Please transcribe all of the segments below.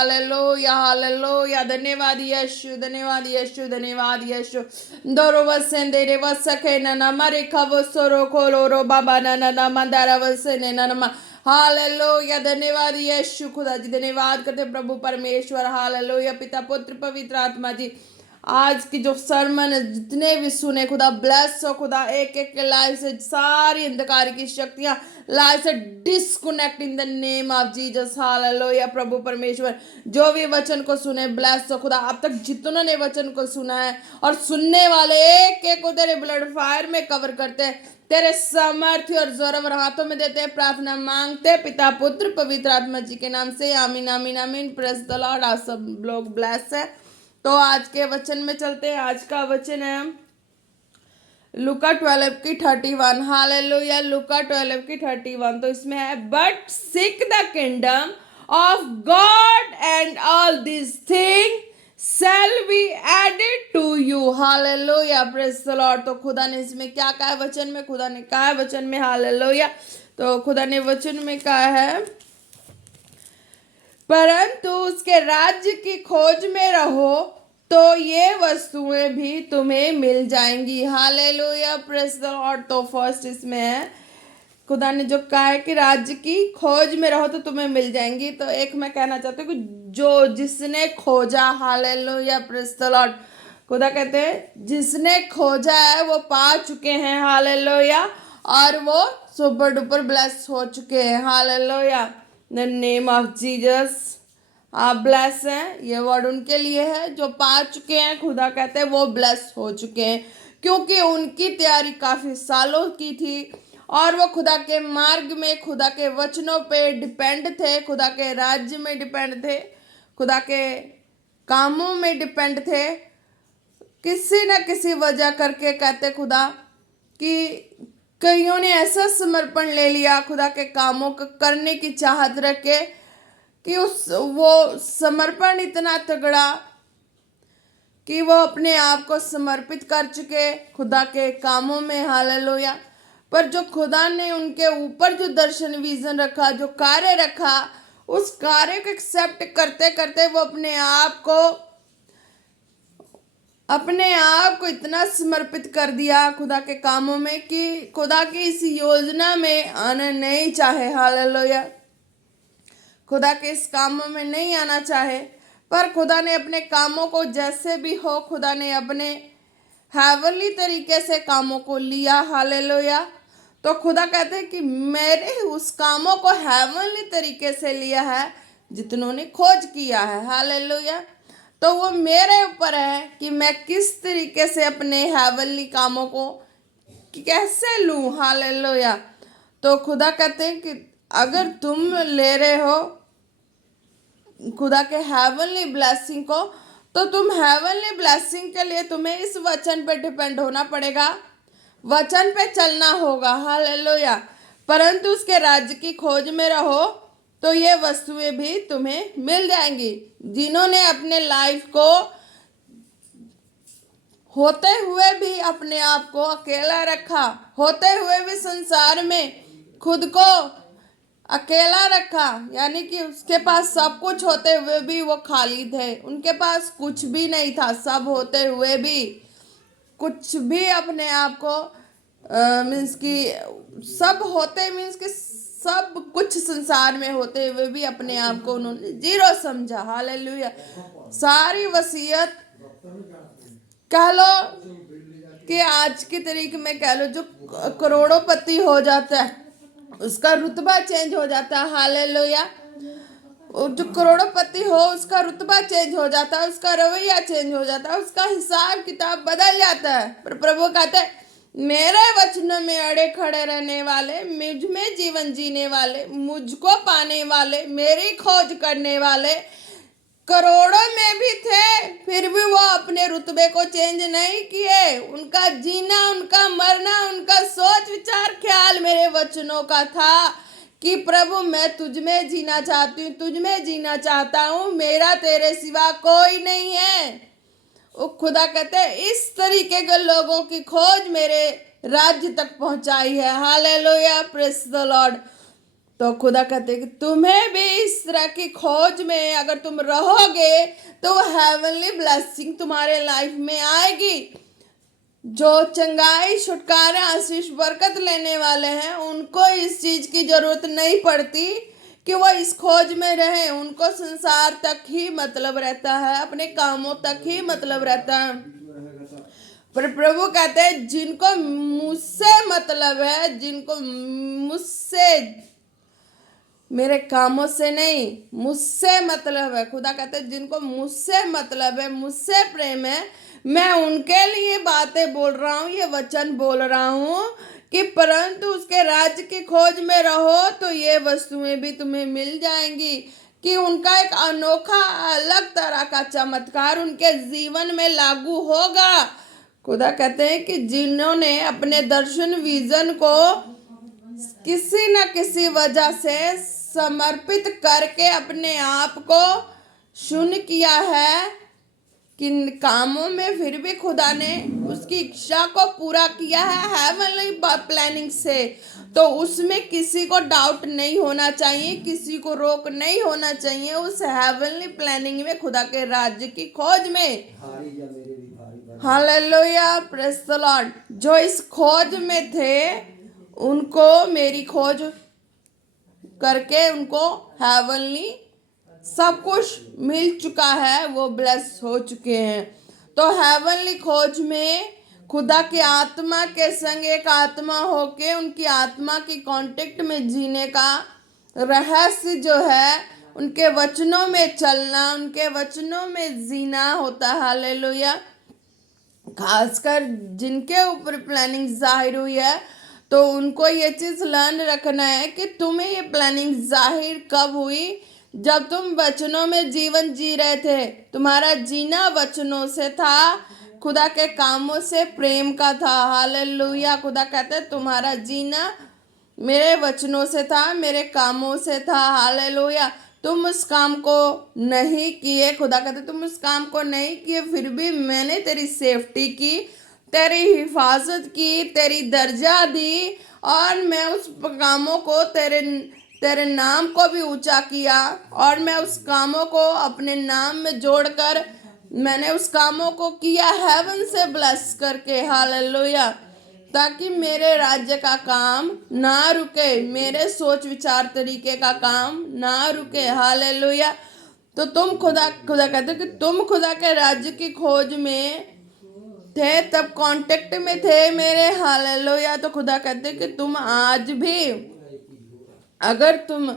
Hallelujah hallelujah. धन्यवाद यीशु, धन्यवाद यीशु, धन्यवाद यीशु। दोरो वसेंदे रे वसखे नना मारे खवो सोरो खोलो रो बाबा नना ना मंदारा वसने नना। हालेलुया। धन्यवाद यीशु। खुदा जी धन्यवाद करते प्रभु परमेश्वर। हालेलुया। पिता पुत्र पवित्र आत्मा जी, आज की जो सरमन जितने भी सुने खुदा ब्लेस हो खुदा, एक एक के लाइफ से सारी अंधकार की शक्तियां लाइफ से disconnect in the name of Jesus. Hallelujah. प्रभु परमेश्वर जो भी वचन को सुने ब्लेस हो खुदा। अब तक जितनों ने वचन को सुना है और सुनने वाले एक एक को तेरे ब्लड फायर में कवर करते हैं, तेरे सामर्थ्य और जोरवर हाथों में देते हैं, प्रार्थना मांगते पिता पुत्र पवित्र आत्मा जी के नाम से। आमीन आमीन आमीन। Praise the Lord. आप सब लोग ब्लेस है। तो आज के वचन में चलते हैं। आज का वचन है लूका 12 की 31। हालेलुया। लूका 12 की 31। तो इसमें है, but seek the kingdom of God and all this thing shall be added to you। Hallelujah. Praise the Lord. तो खुदा ने इसमें क्या कहा है वचन में? खुदा ने कहा है वचन में, हालेलुया, तो खुदा ने वचन में कहा है, परंतु उसके राज्य की खोज में रहो तो ये वस्तुएं भी तुम्हें मिल जाएंगी। हालेलुया। Praise the Lord. तो फर्स्ट इसमें है, खुदा ने जो कहा है कि राज्य की खोज में रहो तो तुम्हें मिल जाएंगी। तो एक मैं कहना चाहती हूँ कि जो जिसने खोजा, हालेलुया, प्रेज द लॉर्ड, खुदा कहते हैं जिसने खोजा है वो पा चुके हैं। हालेलुया। और वो सुपर डुपर ब्लेस हो चुके हैं। Hallelujah. The name of Jesus. आप ब्लेस हैं। ये वर्ड उनके लिए है जो पा चुके हैं। खुदा कहते हैं वो ब्लेस हो चुके हैं क्योंकि उनकी तैयारी काफी सालों की थी और वो खुदा के मार्ग में, खुदा के वचनों पे डिपेंड थे, खुदा के राज्य में डिपेंड थे, खुदा के कामों में डिपेंड थे। किसी न किसी वजह करके कहते खुदा कि कईयों ने ऐसा समर्पण ले लिया खुदा के कामों को करने की चाहत रखे कि वो समर्पण इतना तगड़ा कि वो अपने आप को समर्पित कर चुके खुदा के कामों में। हालेलुया। पर जो खुदा ने उनके ऊपर जो दर्शन विजन रखा, जो कार्य रखा, उस कार्य को एक्सेप्ट करते करते वो अपने आप को इतना समर्पित कर दिया खुदा के कामों में कि खुदा की इस योजना में आना नहीं चाहे। हालेलुया। खुदा के इस कामों में नहीं आना चाहे, पर खुदा ने अपने कामों को जैसे भी हो, खुदा ने अपने हेवनली तरीके से कामों को लिया। हालेलुया। तो खुदा कहते हैं कि मेरे उस कामों को हेवनली तरीके से लिया है जितनों ने खोज किया है। हालेलुया। तो वो मेरे ऊपर है कि मैं किस तरीके से अपने हेवनली कामों को कैसे लूं। हालेलुया। तो खुदा कहते हैं कि अगर तुम ले रहे हो खुदा के हेवनली ब्लेसिंग को, तो तुम हेवनली ब्लेसिंग के लिए तुम्हें इस वचन पे डिपेंड होना पड़ेगा, वचन पे चलना होगा। हालेलुया। परंतु उसके राज्य की खोज में रहो तो ये वस्तुएं भी तुम्हें मिल जाएंगी। जिन्होंने अपने लाइफ को होते हुए भी अपने आप को अकेला रखा, होते हुए भी संसार में खुद को अकेला रखा, यानी कि उसके पास सब कुछ होते हुए भी वो खाली थे, उनके पास कुछ भी नहीं था। सब होते हुए भी कुछ भी अपने आप को मीन्स कि सब होते मीन्स कि सब कुछ संसार में होते हुए भी अपने आप को उन्होंने जीरो समझा। हालेलुया। सारी वसीयत कह लो कि आज की तारीख में कह लो, जो करोड़ोंपति हो जाता है उसका रुतबा चेंज हो जाता है। हालेलुया। जो करोड़ोंपति हो उसका रुतबा चेंज हो जाता है, उसका रवैया चेंज हो जाता है, उसका हिसाब किताब बदल जाता है। पर प्रभु कहते हैं मेरे वचनों में अड़े खड़े रहने वाले, मुझ में जीवन जीने वाले, मुझको पाने वाले, मेरी खोज करने वाले करोड़ों में भी थे, फिर भी वो अपने रुतबे को चेंज नहीं किए। उनका जीना, उनका मरना, उनका सोच विचार ख्याल मेरे वचनों का था कि प्रभु मैं तुझ में जीना चाहती हूँ, तुझ में जीना चाहता हूँ, मेरा तेरे सिवा कोई नहीं है। वो खुदा कहते हैं इस तरीके के लोगों की खोज मेरे राज्य तक पहुंचाई है। हालेलुया। Praise the Lord. तो खुदा कहते हैं कि तुम्हें भी इस तरह की खोज में अगर तुम रहोगे तो हेवनली ब्लेसिंग तुम्हारे लाइफ में आएगी। जो चंगाई, छुटकारा, आशीष, बरकत लेने वाले हैं उनको इस चीज की जरूरत नहीं पड़ती कि वो इस खोज में रहे। उनको संसार तक ही मतलब रहता है, अपने कामों तक ही मतलब रहता है। पर प्रभु कहते हैं जिनको मुझसे मतलब है, जिनको मुझसे, मेरे कामों से नहीं, मुझसे मतलब है। खुदा कहते हैं जिनको मुझसे मतलब है, मुझसे प्रेम है, मैं उनके लिए बातें बोल रहा हूँ, ये वचन बोल रहा हूँ कि परंतु उसके राज्य की खोज में रहो तो ये वस्तुएं भी तुम्हें मिल जाएंगी। कि उनका एक अनोखा अलग तरह का चमत्कार उनके जीवन में लागू होगा। खुदा कहते हैं कि जिन्होंने अपने दर्शन, विजन को किसी न किसी वजह से समर्पित करके अपने आप को शून्य किया है, किन कामों में फिर भी खुदा ने उसकी इच्छा को पूरा किया है हेवनली प्लानिंग से, तो उसमें किसी को डाउट नहीं होना चाहिए, किसी को रोक नहीं होना चाहिए उस हेवनली प्लानिंग में, खुदा के राज्य की खोज में। Hallelujah, praise the Lord. जो इस खोज में थे उनको मेरी खोज करके उनको हेवनली सब कुछ मिल चुका है, वो ब्लेस हो चुके हैं। तो हेवनली खोज में खुदा की आत्मा के संग एक आत्मा होके उनकी आत्मा की कांटेक्ट में जीने का रहस्य जो है उनके वचनों में चलना, उनके वचनों में जीना होता है। हालेलुया। खासकर जिनके ऊपर प्लानिंग जाहिर हुई है तो उनको ये चीज लर्न रखना है कि तुम्हें ये प्लानिंग जाहिर कब हुई, जब तुम वचनों में जीवन जी रहे थे। तुम्हारा जीना वचनों से था, खुदा के कामों से प्रेम का था। हालेलुया। खुदा कहते हैं तुम्हारा जीना मेरे वचनों से था, मेरे कामों से था। हालेलुया। तुम उस काम को नहीं किए, खुदा कहते तुम उस काम को नहीं किए, फिर भी मैंने तेरी सेफ्टी की, तेरी हिफाजत की, तेरी दर्जा दी, और मैं उस कामों को तेरे नाम को भी ऊंचा किया, और मैं उस कामों को अपने नाम में जोड़कर मैंने उस कामों को किया हेवन से ब्लेस करके। हालेलुया। ताकि मेरे राज्य का काम ना रुके, मेरे सोच विचार तरीके का काम ना रुके। हालेलुया। तो तुम खुदा कहते कि तुम खुदा के राज्य की खोज में थे, तब कांटेक्ट में थे मेरे। हालेलुया। तो खुदा कहते कि तुम आज भी अगर तुम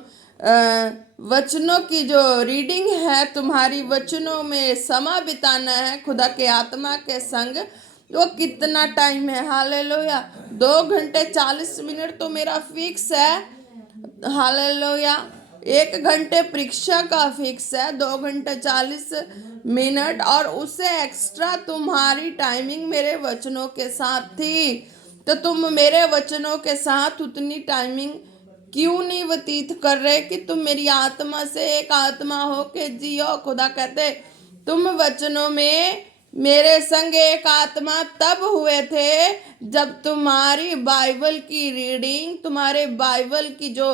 वचनों की जो रीडिंग है, तुम्हारी वचनों में समय बिताना है खुदा के आत्मा के संग, वो कितना टाइम है। हालेलुया। 2 घंटे 40 मिनट तो मेरा फिक्स है। हालेलुया। 1 घंटे परीक्षा का फिक्स है, 2 घंटे 40 मिनट, और उससे एक्स्ट्रा तुम्हारी टाइमिंग मेरे वचनों के साथ थी। तो तुम मेरे वचनों के साथ उतनी टाइमिंग क्यों नहीं व्यतीत कर रहे कि तुम मेरी आत्मा से एक आत्मा हो के जियो। खुदा कहते तुम वचनों में मेरे संग एक आत्मा तब हुए थे जब तुम्हारी बाइबल की रीडिंग, तुम्हारे बाइबल की जो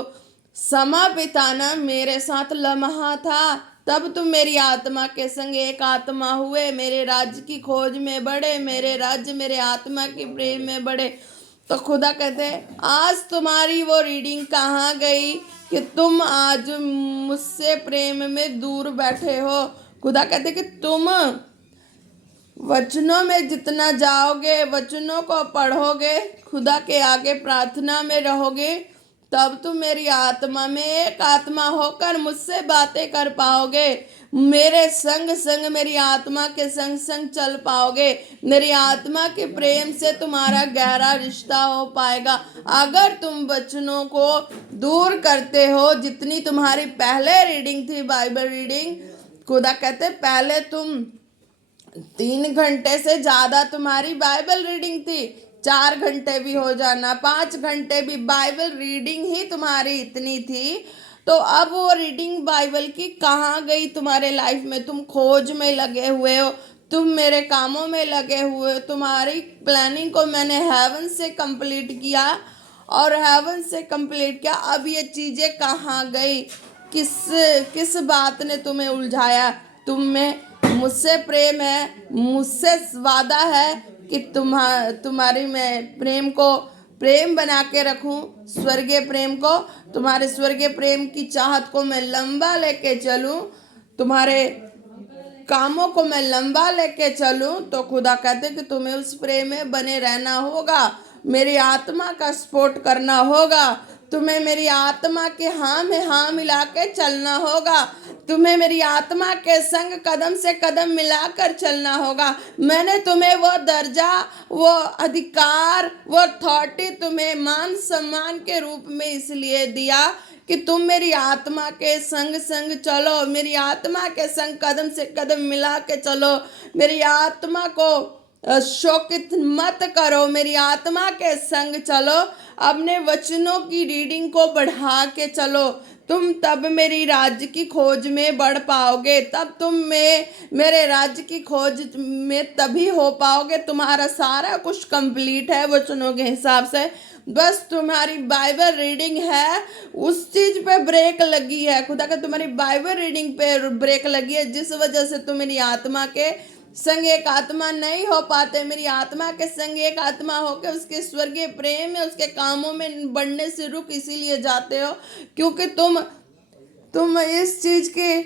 समय बिताना मेरे साथ लम्हा था, तब तुम मेरी आत्मा के संग एक आत्मा हुए, मेरे राज्य की खोज में बढ़े, मेरे राज्य मेरे आत्मा की प्रेम में बढ़े। तो खुदा कहते आज तुम्हारी वो रीडिंग कहाँ गई कि तुम आज मुझसे प्रेम में दूर बैठे हो। खुदा कहते कि तुम वचनों में जितना जाओगे, वचनों को पढ़ोगे, खुदा के आगे प्रार्थना में रहोगे, तब तुम मेरी आत्मा में एक आत्मा होकर मुझसे बातें कर पाओगे, मेरे संग संग मेरी आत्मा के संग संग चल पाओगे, मेरी आत्मा के प्रेम से तुम्हारा गहरा रिश्ता हो पाएगा। अगर तुम वचनों को दूर करते हो, जितनी तुम्हारी पहले रीडिंग थी बाइबल रीडिंग, खुदा कहते पहले तुम 3 घंटे से ज्यादा तुम्हारी बाइबल रीडिंग थी, 4 घंटे भी हो जाना, 5 घंटे भी बाइबल रीडिंग ही तुम्हारी इतनी थी। तो अब वो रीडिंग बाइबल की कहाँ गई तुम्हारे लाइफ में? तुम खोज में लगे हुए हो, तुम मेरे कामों में लगे हुए हो, तुम्हारी प्लानिंग को मैंने हेवन से कंप्लीट किया, और हेवन से कंप्लीट किया। अब ये चीज़ें कहाँ गई? किस किस बात ने तुम्हें उलझाया? मुझसे प्रेम है, मुझसे वादा है कि तुम्हारी मैं प्रेम बना के रखूं, स्वर्गीय प्रेम को, तुम्हारे स्वर्गीय प्रेम की चाहत को मैं लंबा लेके चलूं, तुम्हारे कामों को मैं लंबा लेके चलूं। तो खुदा कहते कि तुम्हें उस प्रेम में बने रहना होगा, मेरी आत्मा का सपोर्ट करना होगा, तुम्हें मेरी आत्मा के हाँ में हाँ मिला के चलना होगा, तुम्हें मेरी आत्मा के संग कदम से कदम मिलाकर चलना होगा। मैंने तुम्हें वो दर्जा, वो अधिकार, वो अथॉरिटी तुम्हें मान सम्मान के रूप में इसलिए दिया कि तुम मेरी आत्मा के संग संग चलो, मेरी आत्मा के संग कदम से कदम मिला के चलो, मेरी आत्मा को शोकित मत करो, मेरी आत्मा के संग चलो, अपने वचनों की रीडिंग को बढ़ा के चलो। तुम तब मेरी राज्य की खोज में बढ़ पाओगे, तब तुम मेरे राज्य की खोज में तभी हो पाओगे। तुम्हारा सारा कुछ कंप्लीट है वचनों के हिसाब से, बस तुम्हारी बाइबल रीडिंग है उस चीज पे ब्रेक लगी है। खुदा का तुम्हारी बाइबल रीडिंग पे ब्रेक लगी है, जिस वजह से तुम मेरी आत्मा के संग एक आत्मा नहीं हो पाते। मेरी आत्मा के संग एक आत्मा होकर उसके स्वर्गीय प्रेम में, उसके कामों में बढ़ने से रुक इसीलिए जाते हो क्योंकि तुम इस चीज की,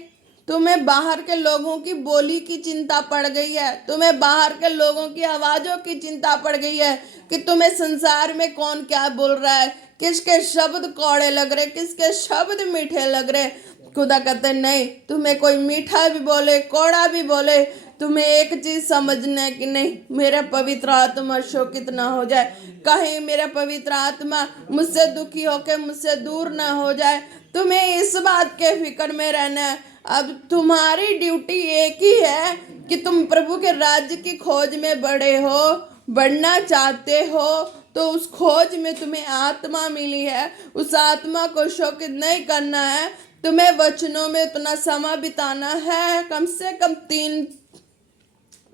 तुम्हें बाहर के लोगों की बोली की चिंता पड़ गई है, तुम्हें बाहर के लोगों की आवाजों की चिंता पड़ गई है कि तुम्हें संसार में कौन क्या बोल रहा है, किसके शब्द कौड़े लग रहे, किसके शब्द मीठे लग रहे। खुदा कहते नहीं, तुम्हें कोई मीठा भी बोले, कौड़ा भी बोले, तुम्हें एक चीज समझना है कि नहीं, मेरा पवित्र आत्मा शोकित ना हो जाए, कहीं मेरा पवित्र आत्मा मुझसे दुखी होकर मुझसे दूर ना हो जाए। तुम्हें इस बात के फिक्र में रहना है। अब तुम्हारी ड्यूटी एक ही है कि तुम प्रभु के राज्य की खोज में बढ़ना चाहते हो, तो उस खोज में तुम्हें आत्मा मिली है, उस आत्मा को शोकित नहीं करना है। तुम्हें वचनों में उतना समय बिताना है, कम से कम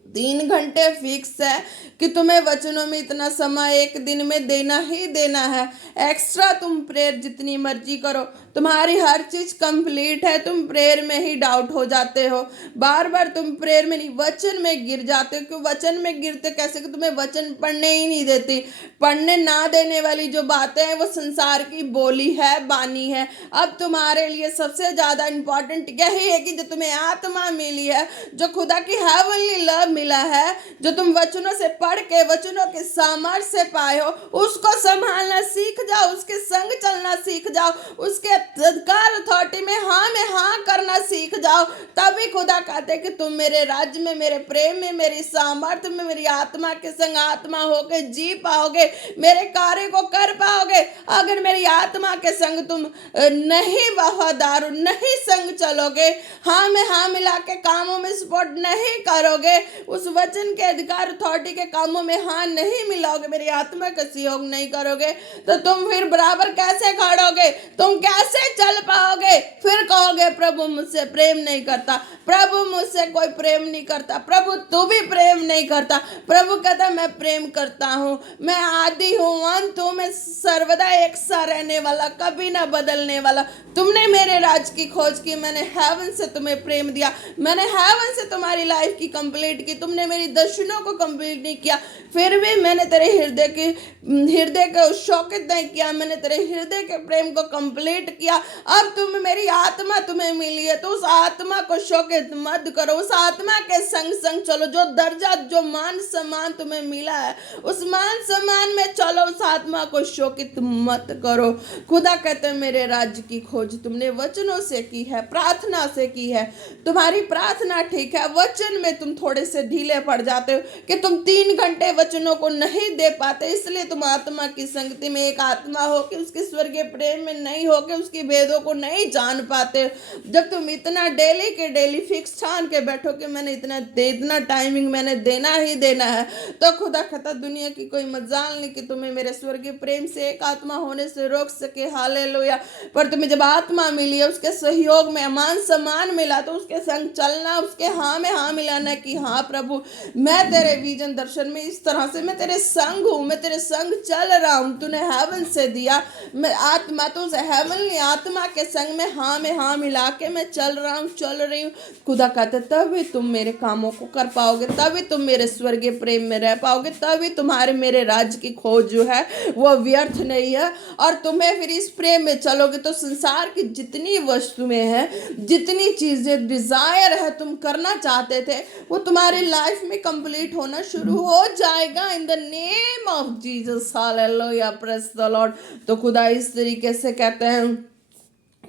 3 घंटे फिक्स है कि तुम्हें वचनों में इतना समय एक दिन में देना ही देना है। एक्स्ट्रा तुम प्रेयर जितनी मर्जी करो, तुम्हारी हर चीज कंप्लीट है, तुम प्रेयर में ही डाउट हो जाते हो, बार बार तुम प्रेयर में नहीं वचन में गिर जाते हो। क्यों वचन में गिरते कैसे? कि तुम्हें वचन पढ़ने ही नहीं देती। पढ़ने ना देने वाली जो बातें हैं वो संसार की बोली है, बानी है। अब तुम्हारे लिए सबसे ज्यादा इंपॉर्टेंट यही है कि जो तुम्हें आत्मा मिली है, जो खुदा की हेवनली लव मिला है, जो तुम वचनों से पढ़ के वचनों के सामर्थ्य से पाए हो, उसको संभालना सीख जाओ, उसके संग चलना सीख जाओ, उसके अधिकार अथॉरिटी में हाँ करना सीख जाओ। तभी खुदा कहते कि तुम मेरे राज्य में, मेरे प्रेम में, मेरी सामर्थ्य में, मेरी आत्मा के संग आत्मा होके जी पाओगे, मेरे कार्य को कर पाओगे। अगर मेरी आत्मा के संग तुम नहीं वफादार, नहीं संग चलोगे, हाँ में हाँ मिला के कामों में सपोर्ट नहीं करोगे, उस वचन के अधिकार अथॉरिटी के कामों में हाँ नहीं मिलाओगे, मेरी आत्मा का सहयोग नहीं करोगे, तो तुम फिर बराबर कैसे खड़ोगे? तुम कैसे चल पाओगे? फिर कहोगे प्रभु मुझसे प्रेम नहीं करता, प्रभु मुझसे कोई प्रेम नहीं करता, प्रभु तू भी प्रेम नहीं करता। प्रभु कहता मैं प्रेम करता हूँ, मैं आदि हूँ, अंत हूँ, मैं सर्वदा एक सा रहने वाला, कभी ना बदलने वाला। तुमने मेरे राज की खोज की, मैंने हेवन से तुम्हें प्रेम दिया, मैंने हेवन से तुम्हारी लाइफ की कंप्लीट की, तुमने मेरी दर्शनों को कंप्लीट नहीं किया, फिर भी मैंने तेरे हृदय को शौकित नहीं किया, मैंने तेरे हृदय के प्रेम को कंप्लीट किया। अब मेरी आत्मा तुम्हें मिली है, तो उस आत्मा को शौकित मत करो, उस आत्मा के संग संग चलो। जो दर्जा, जो मान सम्मान तुम्हें मिला है, उस मान सम्मान में चलो, उस आत्मा को शौकित मत करो। खुदा कहते हैं मेरे राज्य की खोज तुमने वचनों से की है, प्रार्थना से की है। तुम्हारी प्रार्थना ठीक है, वचन में तुम थोड़े से ढीले पड़ जाते हो कि तुम 3 घंटे वचनों को नहीं दे पाते, इसलिए तुम आत्मा की संगति में एक आत्मा हो कि उसके स्वर्गीय प्रेम में नहीं हो कि उसकी भेदों को नहीं जान पाते। जब तुम इतना डेली के डेली फिक्स ठान के बैठो कि मैंने इतना टाइमिंग मैंने देना ही देना है, तो खुदा कहता दुनिया की कोई मजाल नहीं कि तुम्हें मेरे स्वर्गीय प्रेम से एक आत्मा होने से रोक सके। हालेलुया। पर तुम्हें जब आत्मा मिली है, उसके सहयोग में मान सम्मान मिला, तो उसके संग चलना, उसके हाँ में हाँ मिलाना कि हाँ प्रभु, मैं तेरे विजन दर्शन में इस तरह से मैं तेरे संग हूँ, मैं तेरे संग चल रहा हूँ। तूने हेवन से दिया, मैं आत्मा तो उस हेवनली आत्मा के संग में हाँ मिला के मैं चल रहा हूँ, चल रही हूँ। खुदा कहते तभी तुम मेरे कामों को कर पाओगे, तभी तुम मेरे स्वर्गीय प्रेम में रह पाओगे, तभी तुम्हारे मेरे राज्य की खोज जो है वो व्यर्थ नहीं है। और तुम्हें फिर इस प्रेम में चलोगे तो संसार की जितनी वस्तुएं हैं, जितनी चीजें डिजायर है तुम करना चाहते थे, वो तुम्हारी लाइफ में कंप्लीट होना शुरू हो जाएगा इन the name of Jesus. Hallelujah, praise the Lord. तो खुदा इस तरीके से कहते हैं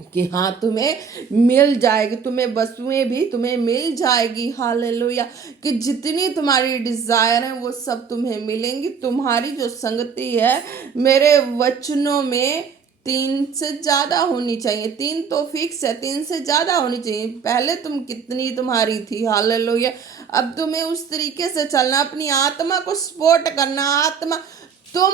कि हाँ तुम्हें मिल जाएगी, तुम्हें वस्तुएं भी तुम्हें मिल जाएगी। हालेलुया, कि जितनी तुम्हारी डिजायर है वो सब तुम्हें मिलेंगी। तुम्हारी जो संगति है मेरे वचनों में 3 से ज़्यादा होनी चाहिए। 3 तो फिक्स है, 3 से ज़्यादा होनी चाहिए। पहले तुम कितनी तुम्हारी थी। हालेलुया। अब तुम्हें उस तरीके से चलना, अपनी आत्मा को सपोर्ट करना। आत्मा तुम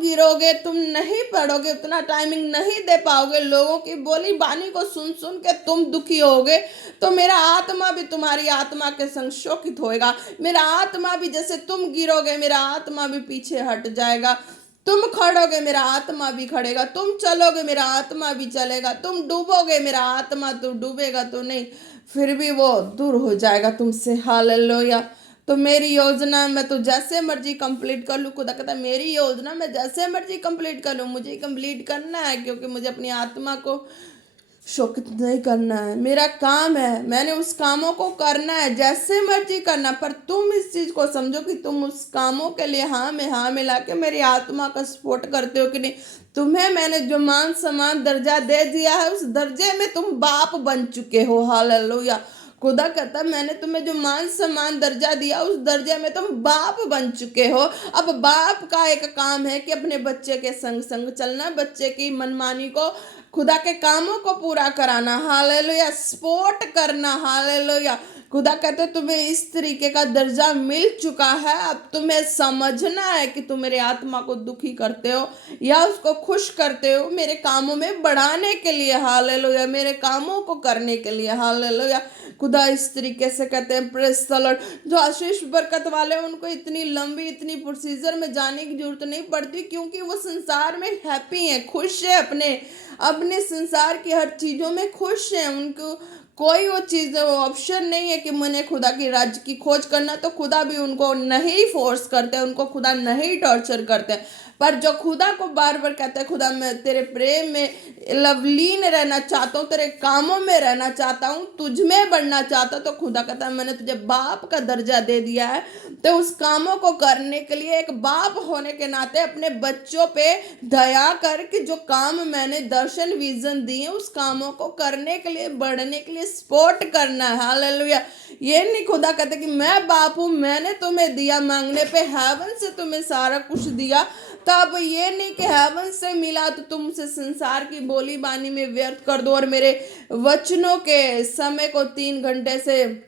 गिरोगे, तुम नहीं पढ़ोगे, उतना टाइमिंग नहीं दे पाओगे, लोगों की बोली बानी को सुन सुन के तुम दुखी होगे, तो मेरा आत्मा भी तुम्हारी आत्मा के संग शोकित होएगा। मेरा आत्मा भी जैसे तुम गिरोगे, मेरा आत्मा भी पीछे हट जाएगा। तुम खड़ोगे, मेरा आत्मा भी खड़ेगा। तुम चलोगे, मेरा आत्मा भी चलेगा। तुम डूबोगे, मेरा आत्मा तो डूबेगा तो नहीं, फिर भी वो दूर हो जाएगा तुमसे। हालेलुया। तो मेरी योजना मैं तो जैसे मर्जी कंप्लीट कर लूँ। खुदा कहता मेरी योजना मैं जैसे मर्जी कंप्लीट कर लूँ, मुझे कंप्लीट करना है, क्योंकि मुझे अपनी आत्मा को शोकित नहीं करना है। मेरा काम है, मैंने उस कामों को करना है, जैसे मर्जी करना। पर तुम इस चीज को समझो कि तुम उस कामों के लिए हाँ में हाँ मिला के मेरी आत्मा का सपोर्ट करते हो कि नहीं। तुम्हें मैंने जो मान सम्मान दर्जा दे दिया है, उस दर्जे में तुम बाप बन चुके हो। हालेलुया। खुदा कहता मैंने तुम्हें जो मान सम्मान दर्जा दिया, उस दर्जे में तुम बाप बन चुके हो। अब बाप का एक काम है कि अपने बच्चे के संग संग चलना, बच्चे की मनमानी को, खुदा के कामों को पूरा कराना। हालेलुया, सपोर्ट करना। हालेलुया। खुदा कहते तुम्हें इस तरीके का दर्जा मिल चुका है। अब तुम्हें समझना है कि तुम मेरे आत्मा को दुखी करते हो या उसको खुश करते हो मेरे कामों में बढ़ाने के लिए। हालेलुया, मेरे कामों को करने के लिए। हालेलुया। खुदा इस तरीके से कहते हैं, प्रेज द लॉर्ड। जो आशीष बरकत वाले उनको इतनी लंबी इतनी प्रोसीजर में जाने की जरूरत नहीं पड़ती, क्योंकि वो संसार में हैप्पी है, खुश है, अपने संसार की हर चीज़ों में खुश है। उनको कोई वो चीज़ वो ऑप्शन नहीं है कि मैंने खुदा की राज्य की खोज करना, तो खुदा भी उनको नहीं फोर्स करते, उनको खुदा नहीं टॉर्चर करते। पर जो खुदा को बार बार कहते हैं, खुदा मैं तेरे प्रेम में लवलीन रहना चाहता हूँ, तेरे कामों में रहना चाहता हूँ, तुझ में बढ़ना चाहता हूँ, तो खुदा कहता है मैंने तुझे बाप का दर्जा दे दिया है। तो उस कामों को करने के लिए एक बाप होने के नाते अपने बच्चों पे दया करके जो काम मैंने दर्शन विजन दिए, उस कामों को करने के लिए, बढ़ने के लिए सपोर्ट करना है। हालेलुया। ये नहीं खुदा कहते कि मैं बाप हूँ, मैंने तुम्हें दिया, मांगने पे हेवन से तुम्हें सारा कुछ दिया। तब ये नहीं कि हेवन से मिला तो तुम उसे संसार की बोली बानी में व्यर्थ कर दो और मेरे वचनों के समय को 3 घंटे से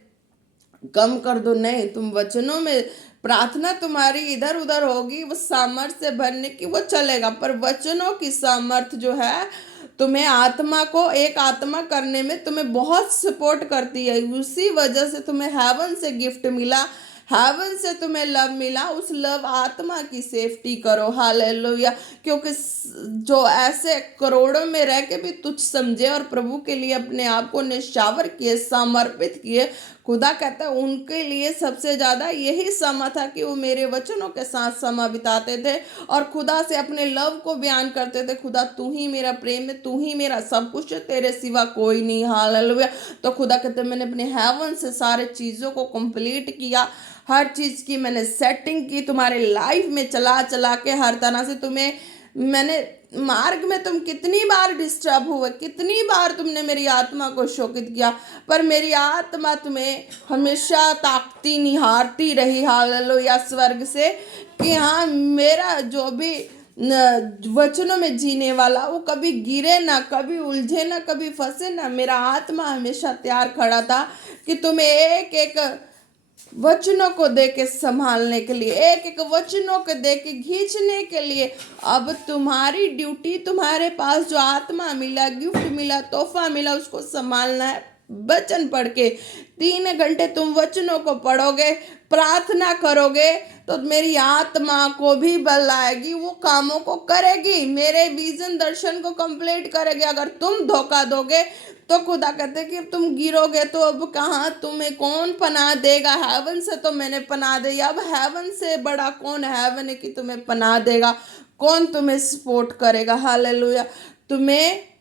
कम कर दो। नहीं, तुम वचनों में प्रार्थना तुम्हारी इधर उधर होगी, वो सामर्थ्य से भरने की वो चलेगा, पर वचनों की सामर्थ्य जो है तुम्हें आत्मा को एक आत्मा करने में तुम्हें बहुत सपोर्ट करती है। उसी वजह से तुम्हें हेवन से गिफ्ट मिला, हेवन से तुम्हें लव मिला। उस लव आत्मा की सेफ्टी करो। हालेलुया। क्योंकि जो ऐसे करोड़ों में रह के भी तुझ समझे और प्रभु के लिए अपने आप को निशावर किए, समर्पित किए, खुदा कहता है उनके लिए सबसे ज़्यादा यही समय था कि वो मेरे वचनों के साथ समय बिताते थे और खुदा से अपने लव को बयान करते थे। खुदा तू ही मेरा प्रेम है, तू ही मेरा सब कुछ है, तेरे सिवा कोई नहीं। हालेलुया। तो खुदा कहते मैंने अपने हेवन से सारे चीज़ों को कंप्लीट किया, हर चीज़ की मैंने सेटिंग की, तुम्हारे लाइफ में चला चला के हर तरह से तुम्हें मैंने मार्ग में तुम कितनी बार डिस्टर्ब हुए, कितनी बार तुमने मेरी आत्मा को शोकित किया, पर मेरी आत्मा तुम्हें हमेशा ताकती निहारती रही। हालेलुया। स्वर्ग से कि हाँ मेरा जो भी वचनों में जीने वाला, वो कभी गिरे ना, कभी उलझे ना, कभी फंसे ना। मेरा आत्मा हमेशा तैयार खड़ा था कि तुम्हें एक एक वचनों को दे के संभालने के लिए, एक एक वचनों को दे के खींचने के लिए। अब तुम्हारी ड्यूटी, तुम्हारे पास जो आत्मा मिला, गिफ्ट मिला, तोहफा मिला, उसको संभालना है। वचन पढ़ के 3 घंटे तुम वचनों को पढ़ोगे, प्रार्थना करोगे, तो मेरी आत्मा को भी बल आएगी, वो कामों को करेगी, मेरे विजन दर्शन को कंप्लीट करेगी। अगर तुम धोखा दोगे तो खुदा कहते कि तुम गिरोगे तो अब कहाँ तुम्हें कौन पनाह देगा। हेवन से तो मैंने पनाह दी, अब हेवन से बड़ा कौन हेवन है कि तुम्हें पनाह देगा, कौन तुम्हें सपोर्ट करेगा। हालेलुया। तुम्हें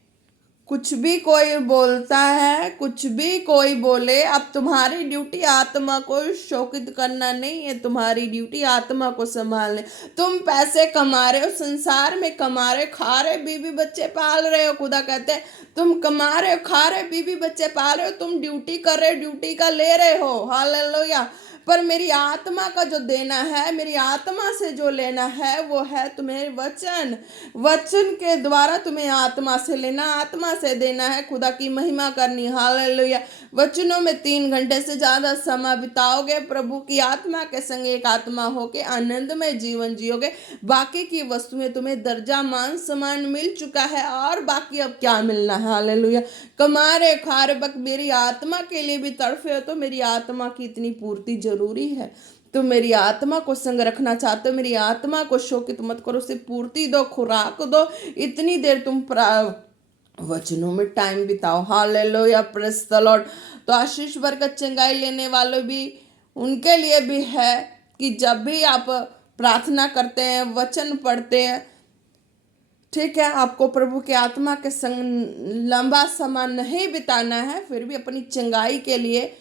कुछ भी कोई बोलता है, कुछ भी कोई बोले, अब तुम्हारी ड्यूटी आत्मा को शोकित करना नहीं है, तुम्हारी ड्यूटी आत्मा को संभालने। तुम पैसे कमा रहे हो, संसार में कमा रहे हो, खा रहे, बीवी बच्चे पाल रहे हो। खुदा कहते हैं तुम कमा रहे हो, खा रहे, बीवी बच्चे पाल रहे हो, तुम ड्यूटी कर रहे हो, ड्यूटी का ले रहे हो। हालेलुया। पर मेरी आत्मा का जो देना है, मेरी आत्मा से जो लेना है, वो है तुम्हें वचन। वचन के द्वारा तुम्हें आत्मा से लेना, आत्मा से देना है, खुदा की महिमा करनी। हालेलुया। वचनों में 3 घंटे से ज्यादा समय बिताओगे, प्रभु की आत्मा के संग एक आत्मा होके आनंदमय जीवन जियोगे। बाकी की वस्तुएं तुम्हें दर्जा मान सम्मान मिल चुका है, और बाकी अब क्या मिलना है। हालेलुया। कमा रहे खा रहे, बक मेरी आत्मा के लिए भी तड़फे हो तो मेरी आत्मा की इतनी पूर्ति जरूरी है। तुम मेरी आत्मा को संग रखना चाहते हो, मेरी आत्मा को शोकित मत करो, उसे पूर्ति दो, खुराक दो। इतनी देर तुम वचनों में टाइम बिताओ। Hallelujah, praise the Lord. तो आशीष बरकत चंगाई लेने वालों भी, उनके लिए भी है कि जब भी आप प्रार्थना करते हैं, वचन पढ़ते हैं, ठीक है, आपको प्रभु के आत्मा के संग लंबा समय नहीं बिताना है, फिर भी अपनी चंगाई के लिए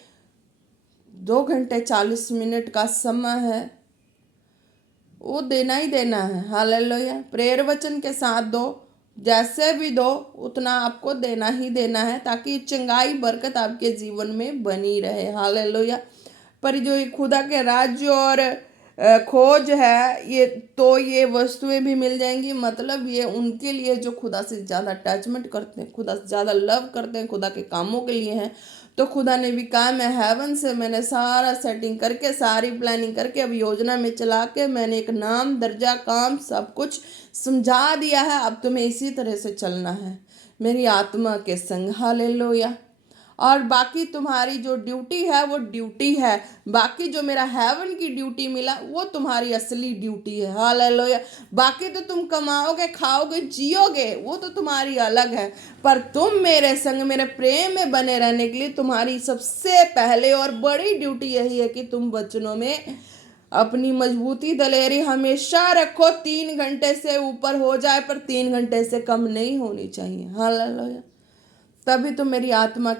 2 घंटे 40 मिनट का समय है, वो देना ही देना है। हालेलुया। प्रेयर वचन के साथ दो, जैसे भी दो उतना आपको देना ही देना है, ताकि चंगाई बरकत आपके जीवन में बनी रहे। हालेलुया। पर जो खुदा के राज्य और खोज है, ये वस्तुएं भी मिल जाएंगी। मतलब ये उनके लिए जो खुदा से ज़्यादा अटैचमेंट करते हैं, खुदा से ज़्यादा लव करते हैं, खुदा के कामों के लिए हैं। तो खुदा ने भी कहा, मैं हेवन से मैंने सारा सेटिंग करके, सारी प्लानिंग करके, अब योजना में चला के मैंने एक नाम, दर्जा, काम सब कुछ समझा दिया है। अब तुम्हें इसी तरह से चलना है मेरी आत्मा के संग। हालेलुया। और बाकी तुम्हारी जो ड्यूटी है वो ड्यूटी है, बाकी जो मेरा हेवन की ड्यूटी मिला वो तुम्हारी असली ड्यूटी है। हालेलुया। बाकी तो तुम कमाओगे, खाओगे, जियोगे, वो तो तुम्हारी अलग है। पर तुम मेरे संग, मेरे प्रेम में बने रहने के लिए तुम्हारी सबसे पहले और बड़ी ड्यूटी यही है कि तुम वचनों में अपनी मजबूती, दलेरी हमेशा रखो। 3 घंटे से ऊपर हो जाए, पर 3 घंटे से कम नहीं होनी चाहिए। हालेलुया। तभी तो मेरी आत्मा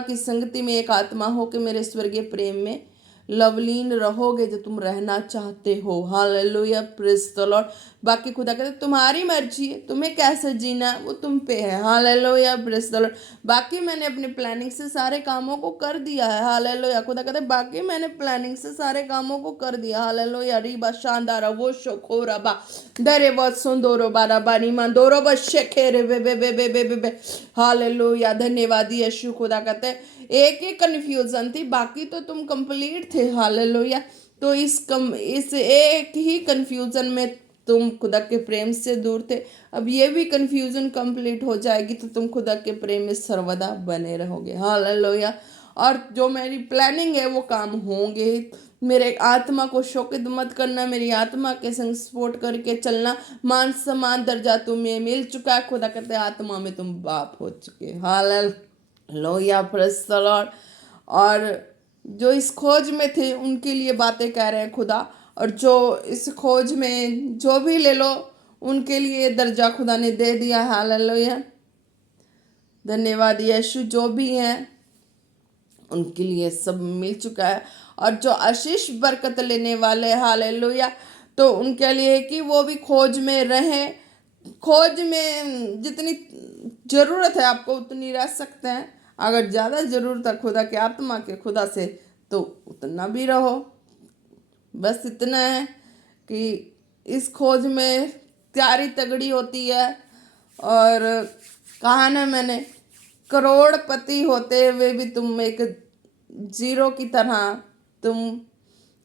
की संगति में एक आत्मा हो के मेरे स्वर्गीय प्रेम में लवलीन रहोगे, जो तुम रहना चाहते हो। Hallelujah, praise the Lord. बाकी खुदा कहते तुम्हारी मर्जी है, तुम्हें कैसे जीना है वो तुम पे है। Hallelujah, praise the Lord. बाकी मैंने अपने प्लानिंग से सारे कामों को कर दिया है। हालेलुया। खुदा कहते बाकी मैंने प्लानिंग से सारे कामों को कर दिया। हालेलुया। रीबा शानदारा वो शोखो रबा दरे व सुंदोरो बारा बानी मंदोरो बशेखे रे बे बे बे बे बे बे बे। हालेलुया। धन्यवाद यीशु। खुदा कहते हैं एक ही कन्फ्यूजन थी, बाकी तो तुम कंप्लीट थे। हालेलुया। तो इस एक ही कन्फ्यूजन में तुम खुदा के प्रेम से दूर थे, अब ये भी कन्फ्यूजन कंप्लीट हो जाएगी तो तुम खुदा के प्रेम में सर्वदा बने रहोगे। हालेलुया। और जो मेरी प्लानिंग है वो काम होंगे। मेरे आत्मा को शोकित मत करना, मेरी आत्मा के संग सपोर्ट करके चलना। मान सम्मान दर्जा तुम्हें मिल चुका है। खुदा कहते आत्मा में तुम बाप हो चुके। Hallelujah, praise the Lord. और जो इस खोज में थे उनके लिए बातें कह रहे हैं खुदा, और जो इस खोज में जो भी ले लो उनके लिए दर्जा खुदा ने दे दिया। हालेलुया। धन्यवाद यीशु। जो भी हैं उनके लिए सब मिल चुका है। और जो आशीष बरकत लेने वाले, हालेलुया, तो उनके लिए कि वो भी खोज में रहें। खोज में जितनी ज़रूरत है आपको उतनी रह सकते हैं। अगर ज़्यादा ज़रूरत है खुदा के आत्मा के, खुदा से, तो उतना भी रहो। बस इतना है कि इस खोज में तैयारी तगड़ी होती है। और कहा ना मैंने, करोड़पति होते हुए भी तुम एक जीरो की तरह तुम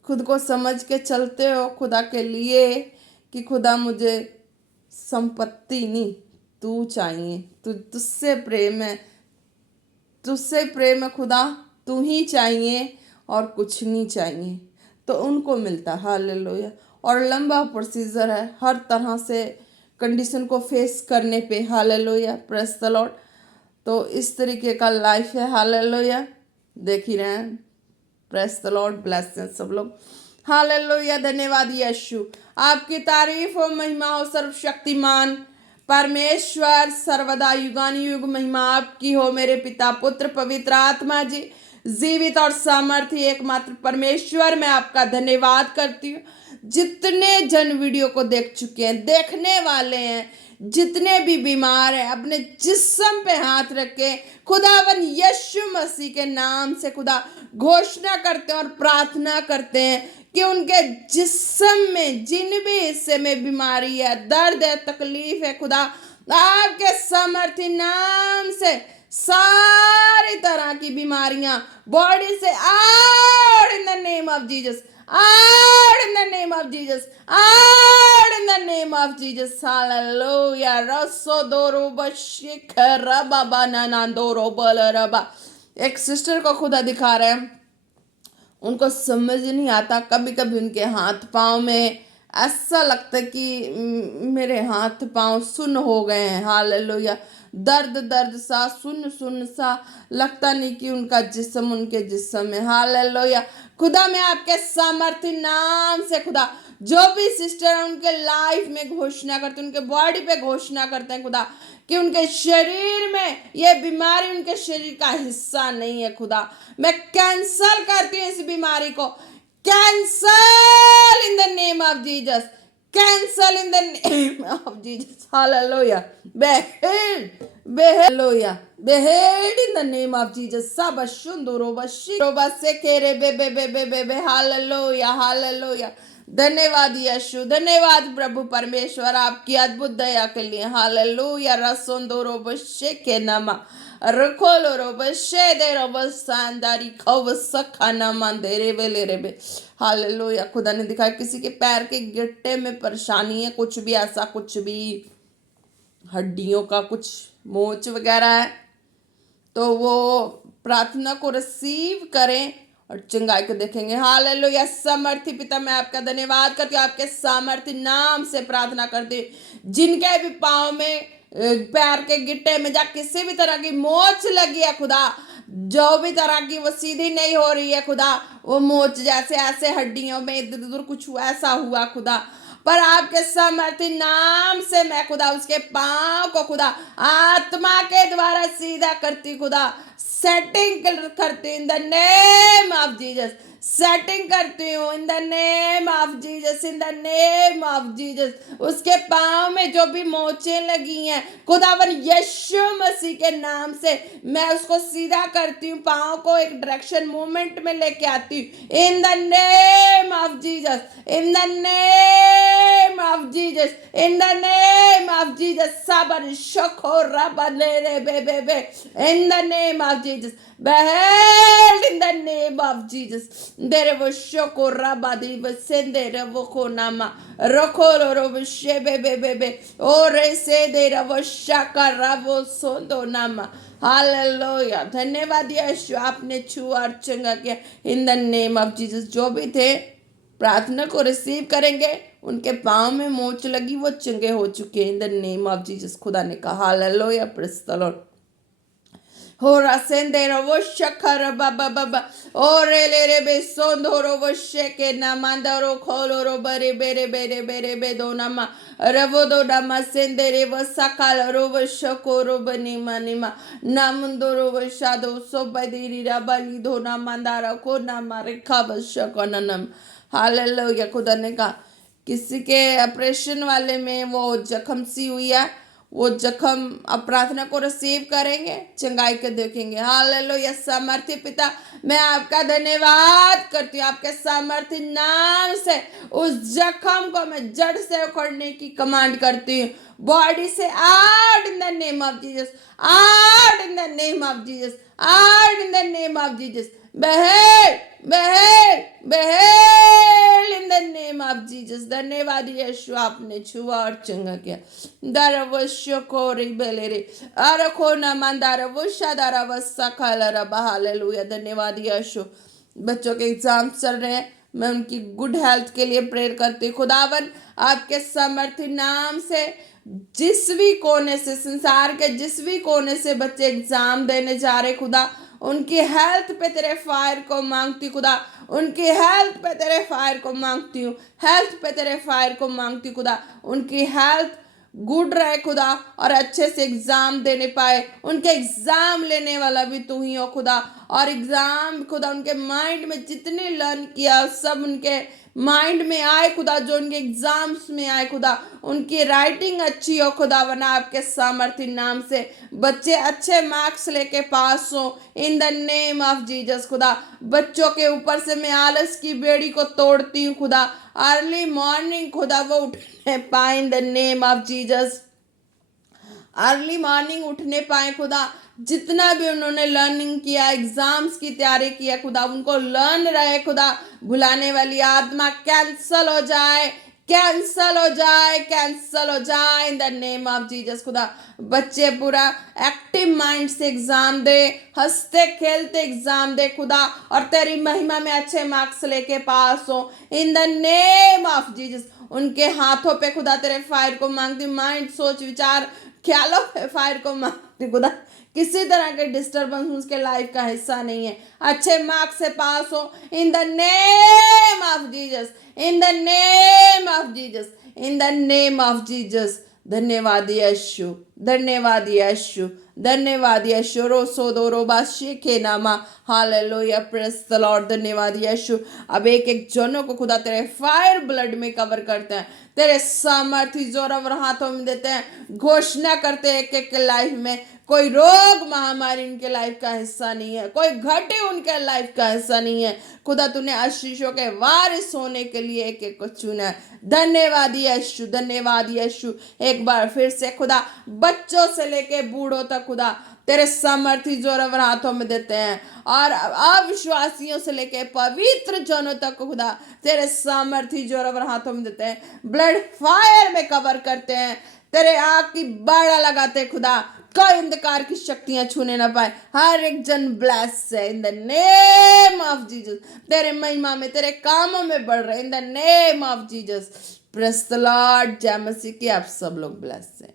खुद को समझ के चलते हो खुदा के लिए कि खुदा मुझे संपत्ति नहीं, तू चाहिए, तुझसे प्रेम है, तुझसे प्रेम है खुदा, तू ही चाहिए और कुछ नहीं चाहिए, तो उनको मिलता है। हालेलुया। और लंबा प्रोसीजर है हर तरह से कंडीशन को फेस करने पे। Hallelujah, praise the Lord. तो इस तरीके का लाइफ है। हालेलुया, देख ही रहे हैं। प्रेज द लॉर्ड, ब्लेस सब लोग। हालेलुया, धन्यवाद यीशु, आपकी तारीफ हो, महिमा हो सर्वशक्तिमान परमेश्वर, सर्वदा युगानुयुग महिमा आपकी हो मेरे पिता, पुत्र, पवित्र आत्मा जी। जीवित और सामर्थ्य एकमात्र परमेश्वर, मैं आपका धन्यवाद करती हूँ। जितने जन वीडियो को देख चुके हैं, देखने वाले हैं, जितने भी बीमार हैं, अपने जिस्म पे हाथ रखे खुदावन यीशु मसीह के नाम से खुदा घोषणा करते हैं और प्रार्थना करते हैं कि उनके जिस्म में जिन भी हिस्से में बीमारी है, दर्द है, तकलीफ है, खुदा आपके सामर्थ्य नाम से सारी तरह की बीमारियां बॉडी से out in the name of Jesus, out in the name of Jesus, out in the name of Jesus, hallelujah. Raso doro bashikara baba nanandoro balaraba। एक सिस्टर को खुदा दिखा रहे हैं, उनको समझ नहीं आता, कभी कभी उनके हाथ पाँव में ऐसा लगता है कि मेरे हाथ पाँव सुन्न हो गए हैं। हालेलुया, दर्द दर्द सा, सुन्न सुन्न सा, लगता नहीं कि उनका जिस्म उनके जिस्म में। हालेलुया, खुदा मैं आपके सामर्थ्य नाम से खुदा जो भी सिस्टर उनके लाइफ में घोषणा करते हैं, उनके बॉडी पे घोषणा करते हैं खुदा कि उनके शरीर में ये बीमारी उनके शरीर का हिस्सा नहीं है। खुदा मैं कैंसल करती हूँ इस बीमारी को, cancel in the name of Jesus, cancel in the name of Jesus. Hallelujah, hallelujah, behead in the name of Jesus. Sabashunduro bashiro basekere bebe bebe bebe। Hallelujah, hallelujah, धन्यवाद यीशु, धन्यवाद प्रभु परमेश्वर आपकी अद्भुत दया के लिए। हालेलुया, रसोंदोरो बशे के नमा रखोलो रो बशे दे रो बसांदारी खव सखाना मंदेरे वेले रेबे। हालेलुया, खुदा ने दिखाया किसी के पैर के गिट्टे में परेशानी है, कुछ भी ऐसा, कुछ भी हड्डियों का कुछ मोच वगैरह है, तो वो प्रार्थना को रिसीव करें और चंगाई को देखेंगे। हालेलुया, सामर्थ्य पिता मैं आपका धन्यवाद करती हूँ, आपके सामर्थ्य नाम से प्रार्थना करती हूँ। जिनके भी पाँव में, पैर के गिट्टे में, जहाँ किसी भी तरह की मोच लगी है खुदा, जो भी तरह की वो सीधी नहीं हो रही है खुदा, वो मोच जैसे ऐसे हड्डियों में इधर उधर कुछ ऐसा हुआ खुदा, पर आपके सामर्थ्य नाम से मैं खुदा उसके पाँव को खुदा आत्मा के द्वारा सीधा करती, खुदा सेटिंग करती हूँ in the name of Jesus, setting करती हूँ in the name of Jesus, in the name of Jesus. उसके पाँव में जो भी मोचें लगी हैं खुदावन यीशु मसीह के नाम से मैं उसको सीधा करती हूँ, पाँव को एक डायरेक्शन मूवमेंट में लेके आती हूँ in the name of Jesus, in the name of Jesus, in the name of Jesus. साबर शखो रबने रे बे बे बे, in the name of Jesus, beheld in the name of Jesus। Dere wo shoko rabadi sendere wo konama rokolo ro shebe be be be ore se dere wo shaka rabo sondo nama। Hallelujah, धन्यवाद यीशु, आपने छुआ और चंगा किया इन the name of Jesus. जो भी थे प्रार्थना को रिसीव करेंगे, उनके पाँव में मोच लगी वो चंगे हो चुके इन द नेम ऑफ जीसस। खुदा ने कहा हालेलुया, प्रेज़ द लॉर्ड। हो रसेंदेरो वो शखर बाबा बाबा ओरे ले रे बे सोंदोरो वो शेके ना मंदरो खोलो रो बरे बेरे बेरे बेरे बे दो नमा रवो दो नमा सेंदेरे वो सकाल रो वो शको रो बनी मनीमा नामुंदरो वो शादो सो बदीरी रबली दो ना मंदारा को ना मारे खब शको ननम। हालेलुया, खुदा ने कहा किसी के ऑपरेशन वाले में वो जख्म सी हुई है, वो जख्म अब प्रार्थना को रिसीव करेंगे, चंगाई के देखेंगे। हालेलुया। सामर्थ्य पिता, मैं आपका धन्यवाद करती हूँ, आपके सामर्थ्य नाम से उस जख्म को मैं जड़ से उखड़ने की कमांड करती हूँ। बॉडी से out in the name of Jesus, out in the name of Jesus, out in the name of Jesus. बहेल बहेल बहेल in the name of Jesus. धन्यवाद यीशु, आपने छुआ और चंगा किया। दरवश्य को रे बेले रे अरखो न मंदार वुशा दरवसा खाला हालेलुया। धन्यवाद यीशु। बच्चों के एग्जाम चल रहे हैं, मैं उनकी गुड हेल्थ के लिए प्रेयर करती हूँ। खुदावन आपके सामर्थ्य नाम से जिस भी कोने से, संसार के जिस भी कोने से बच्चे एग्जाम देने जा रहे खुदा, उनकी हेल्थ पे तेरे फायर को मांगती खुदा, उनकी हेल्थ पे तेरे फायर को मांगती हूँ, हेल्थ पे तेरे फायर को मांगती खुदा। उनकी हेल्थ गुड रहे खुदा और अच्छे से एग्जाम देने पाए। उनके एग्जाम लेने वाला भी तू ही हो खुदा। और एग्जाम खुदा उनके माइंड में जितने लर्न किया सब उनके माइंड में आए खुदा, जो उनके एग्जाम्स में आए खुदा। उनकी राइटिंग अच्छी हो खुदा, बना आपके सामर्थ्य नाम से बच्चे अच्छे मार्क्स लेके पास हो इन द नेम ऑफ जीसस खुदा। बच्चों के ऊपर से मैं आलस की बेड़ी को तोड़ती हूँ खुदा। अर्ली मॉर्निंग खुदा वो उठने पाए इन the name of Jesus. Early morning उठने पाए खुदा। जितना भी उन्होंने लर्निंग किया, एग्जाम्स की तैयारी किया खुदा, उनको लर्न रहे खुदा। भुलाने वाली आत्मा कैंसल हो जाए, कैंसल हो जाए, कैंसल हो जाए इन द नेम ऑफ जीसस खुदा। बच्चे पूरा एक्टिव माइंड से एग्जाम दे, हंसते खेलते एग्जाम दे खुदा, और तेरी महिमा में अच्छे मार्क्स लेके पास हो इन द नेम ऑफ जीसस। उनके हाथों पे खुदा तेरे फायर को मांगती, माइंड, सोच, विचार, ख्यालों पे फायर को मांगती खुदा। किसी तरह के डिस्टर्बेंस उसके लाइफ का हिस्सा नहीं है। अच्छे मार्क्स से पास हो इन the name of Jesus, in the name of Jesus, in the name of Jesus. धन्यवाद यीशु, धन्यवाद यीशु, धन्यवाद यीशु। रोसो दो रोबा शेखे नामा। Hallelujah, praise the Lord. धन्यवाद यीशु। अब एक एक जनों को खुदा तेरे फायर ब्लड में कवर करते हैं, तेरे सामर्थ्य जोर हाथों में देते हैं। घोषणा करते हैं एक एक के लाइफ में कोई रोग महामारी उनके लाइफ का हिस्सा नहीं है, कोई घटी उनके लाइफ का हिस्सा नहीं है। खुदा तूने आशीषों के वारिस होने के लिए एक एक को चुना है। धन्यवाद यीशु, धन्यवाद यीशु। एक बार फिर से खुदा बच्चों से लेके बूढ़ों तक खुदा तेरे सामर्थ्य जोरावर हाथों में देते हैं, और अविश्वासियों से लेके पवित्र जनों तक खुदा तेरे सामर्थ्य जोरावर हाथों में देते हैं। ब्लड फायर में कवर करते हैं, तेरे आग की बाड़ा लगाते खुदा, कोई अंधकार की शक्तियां छूने ना पाए। हर एक जन ब्लेस है इन द नेम ऑफ जीसस। तेरे महिमा में, तेरे कामों में बढ़ रहे इन the name of Jesus. Praise the Lord. जय मसीह की। आप सब लोग ब्लेस हैं।